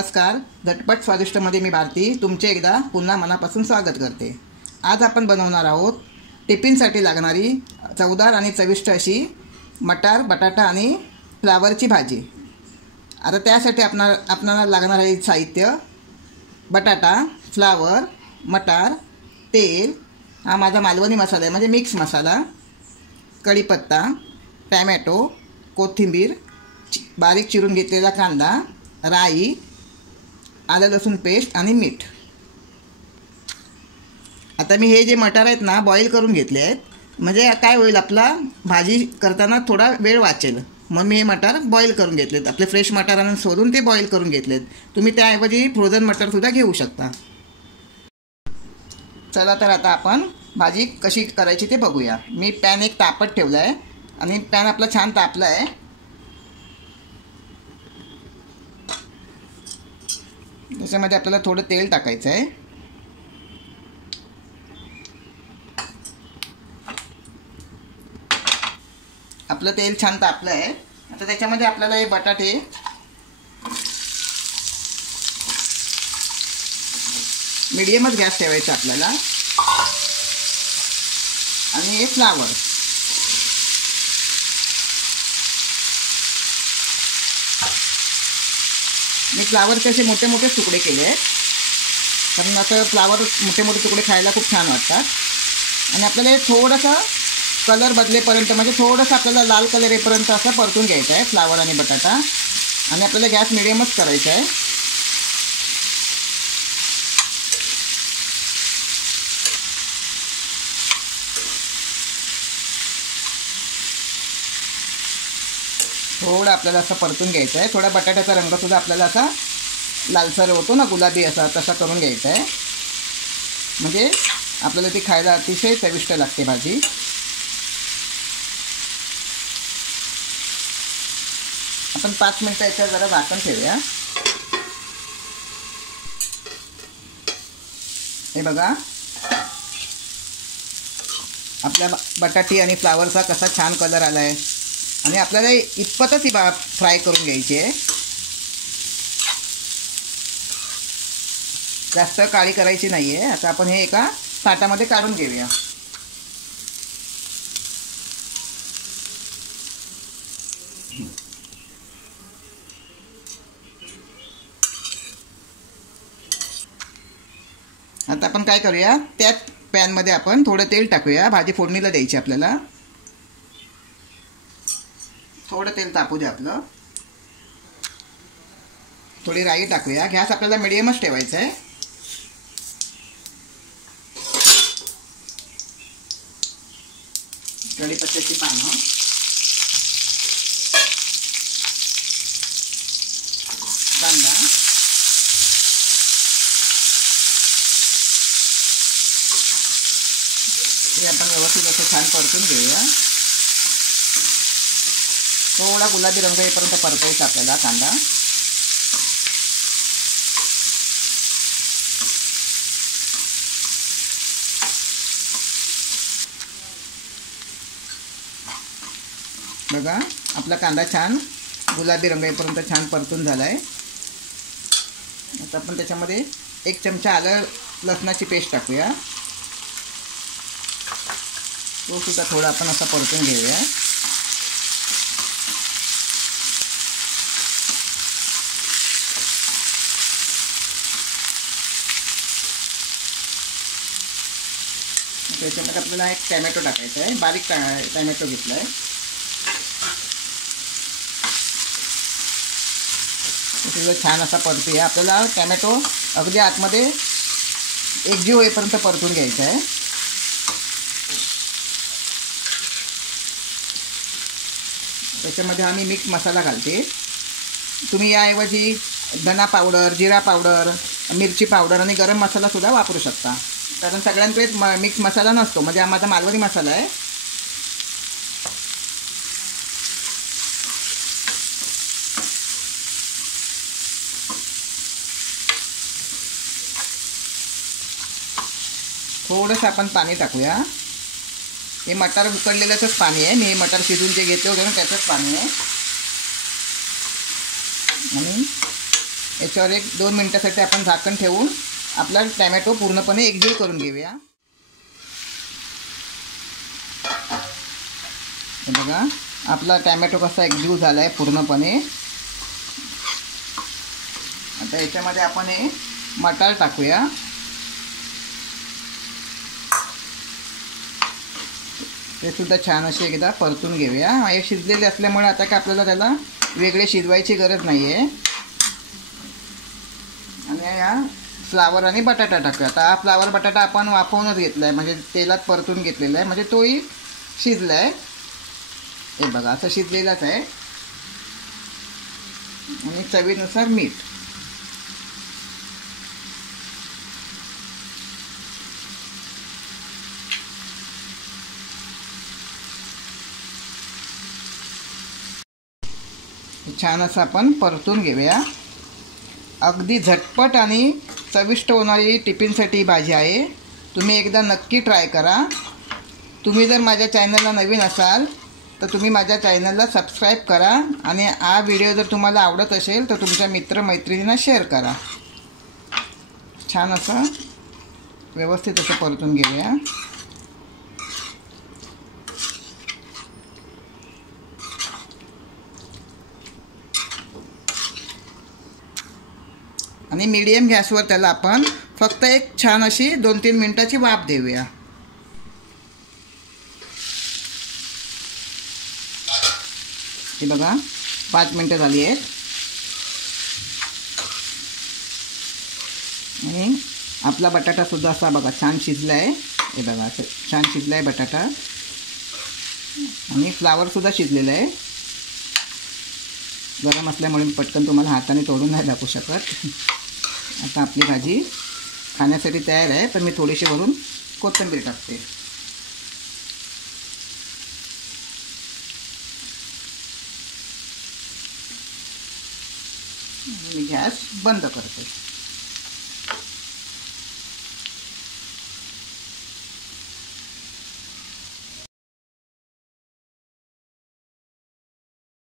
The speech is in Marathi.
नमस्कार. झटपट स्वादिष्टमध्ये मी भारती तुमचे एकदा पुन्हा मनापासून स्वागत करते. आज आपण बनवणार आहोत टिफिनसाठी लागणारी चवदार आणि चविष्ट अशी मटार, बटाटा आणि फ्लावरची भाजी. आता त्यासाठी आपणाला लागणार आहे साहित्य: बटाटा, फ्लावर, मटार, तेल, हा माझा मालवणी मसाला आहे म्हणजे मिक्स मसाला, कढीपत्ता, टॅमॅटो, कोथिंबीर, बारीक चिरून घेतलेला कांदा, राई, आलं लसूण पेस्ट आणि मीठ. आता मी हे जे मटार आहेत ना बॉईल करून घेतले आहेत, म्हणजे काय होईल, आपला भाजी करताना थोडा वेळ वाचेल. मग मी हे मटार बॉईल करून घेतलेत. आपले फ्रेश मटारांना सोडून ते बॉईल करून घेतलेत. तुम्ही त्याऐवजी फ्रोझन मटारसुद्धा घेऊ शकता. चला तर आता आपण भाजी कशी करायची ते बघूया. मी पॅन एक तापत ठेवला आहे आणि पॅन आपला छान तापला आहे. त्याच्यामध्ये आपल्याला थोडं तेल टाकायचं आहे. आपलं तेल छान तापलं आहे. आता त्याच्यामध्ये आपल्याला हे बटाटे, मीडियमच गॅस ठेवायचा आपल्याला, आणि हे फ्लावर, मी फ्लावरचे असे मोठे मोठे तुकडे केले आहेत, कारण असं फ्लावर मोठे मोठे तुकडे खायला खूप छान वाटतात. आणि आपल्याला हे थोडंसं कलर बदलेपर्यंत, म्हणजे थोडंसं आपल्याला लाल कलर येईपर्यंत असं परतून घ्यायचं आहे फ्लावर आणि बटाटा. आणि आपल्याला गॅस मिडियमच करायचा आहे. थोडं आपल्याला असं परतून घ्यायचं आहे. थोडा बटाट्याचा रंगसुद्धा आपल्याला असा लालसर होतो ना, गुलाबी असा, तसा करून घ्यायचा आहे. म्हणजे आपल्याला ती खायला अतिशय चविष्ट लागते भाजी. आपण 5 मिनिटं याच्यावर जरा झाकण ठेवूया. हे बघा, आपल्या बटाटी आणि फ्लावरचा कसा छान कलर आला आहे. आणि आपल्याला इतपतच ही फ्राय करून घ्यायची आहे, जास्त काळी करायची नाही आहे. आता आपण हे एका ताटामध्ये काढून घेऊया. आता आपण काय करूया, त्याच पॅनमध्ये आपण थोडं तेल टाकूया. भाजी फोडणीला द्यायची आपल्याला. थोडं तेल तापू दे आपलं. थोडी राई टाकूया. गॅस आपल्याला मिडियमच ठेवायचा आहे. कढीपत्त्याची पानं, कांदा, हे आपण व्यवस्थित असं छान परतून घेऊया. थोडा गुलाबी रंग येईपर्यंत परतायचा आपल्याला कांदा. बघा, आपला कांदा छान गुलाबी रंग येईपर्यंत छान परतून झाला आहे. आता आपण त्याच्यामध्ये 1 चमचा आलं लसणाची पेस्ट टाकूया. तो सुद्धा थोडा आपण असा परतून घेऊया. त्याच्यामध्ये आपल्याला 1 टॅमॅटो टाकायचा आहे. बारीक टॅमॅटो घेतला आहे. सुद्धा छान असा परतूया. आपल्याला टॅमॅटो अगदी आतमध्ये एकजीव होईपर्यंत परतून घ्यायचा आहे. त्याच्यामध्ये आम्ही मिक्स मसाला घालते. तुम्ही याऐवजी धना पावडर, जिरा पावडर, मिरची पावडर आणि गरम मसालासुद्धा वापरू शकता, कारण सगळ्यांकडेच मिक्स मसाला नसतो. म्हणजे हा माझा मालवणी मसाला आहे. थोडंसं आपण पाणी टाकूया. हे मटार उकडलेलंच पाणी आहे. मी मटार शिजवून जे घेतले होते ना त्याचंच पाणी आहे. आणि याच्यावर 1-2 मिनटासाठी आपण झाकण ठेवून आपला टॅमॅटो पूर्णपणे एकजीव करून घेऊया. हे बघा आपला टॅमॅटो कसा एकजीव झाला आहे पूर्णपणे. आता याच्यामध्ये आपण हे मटार टाकूया. ते सुद्धा छान असे एकदा परतून घेऊया. हे शिजलेले असल्यामुळे आता काय आपल्याला त्याला वेगळे शिजवायची गरज नाही आहे. आणि या फ्लावर आणि बटाटा टाकूया. आता हा फ्लावर बटाटा आपण वाफवूनच घेतला आहे, म्हणजे तेलात परतून घेतलेला आहे, म्हणजे तोही शिजला आहे. हे बघा असं शिजलेलाच आहे. आणि चवीनुसार मीठ. छान असं आपण परतून घेऊया. अगदी झटपट आणि चविष्ट होणारी टिफिनसाठी भाजी आहे. तुम्ही एकदा नक्की ट्राय करा. तुम्ही जर माझ्या चॅनलला नवीन असाल तर तुम्ही माझ्या चॅनलला सबस्क्राईब करा आणि हा व्हिडिओ जर तुम्हाला आवडत असेल तर तुमच्या मित्रमैत्रिणींना शेअर करा. छान असं व्यवस्थित असं परतून घेऊया. आणि मीडियम गॅसवर त्याला आपण फक्त एक छान अशी 2-3 मिनिटाची वाफ देऊया. हे बघा 5 मिनिटं झाली आहेत. आणि आपला बटाटासुद्धा असा बघा छान शिजला आहे. हे बघा असं छान शिजला आहे बटाटा. आणि फ्लावरसुद्धा शिजलेलं आहे. गरम असल्यामुळे मी पटकन तुम्हाला हाताने तोडून नाही दाखवू शकत. आता आपली भाजी खाण्यासाठी तयार आहे. पण मी थोडीशी वरून कोथिंबीर टाकते. मी गॅस बंद करते.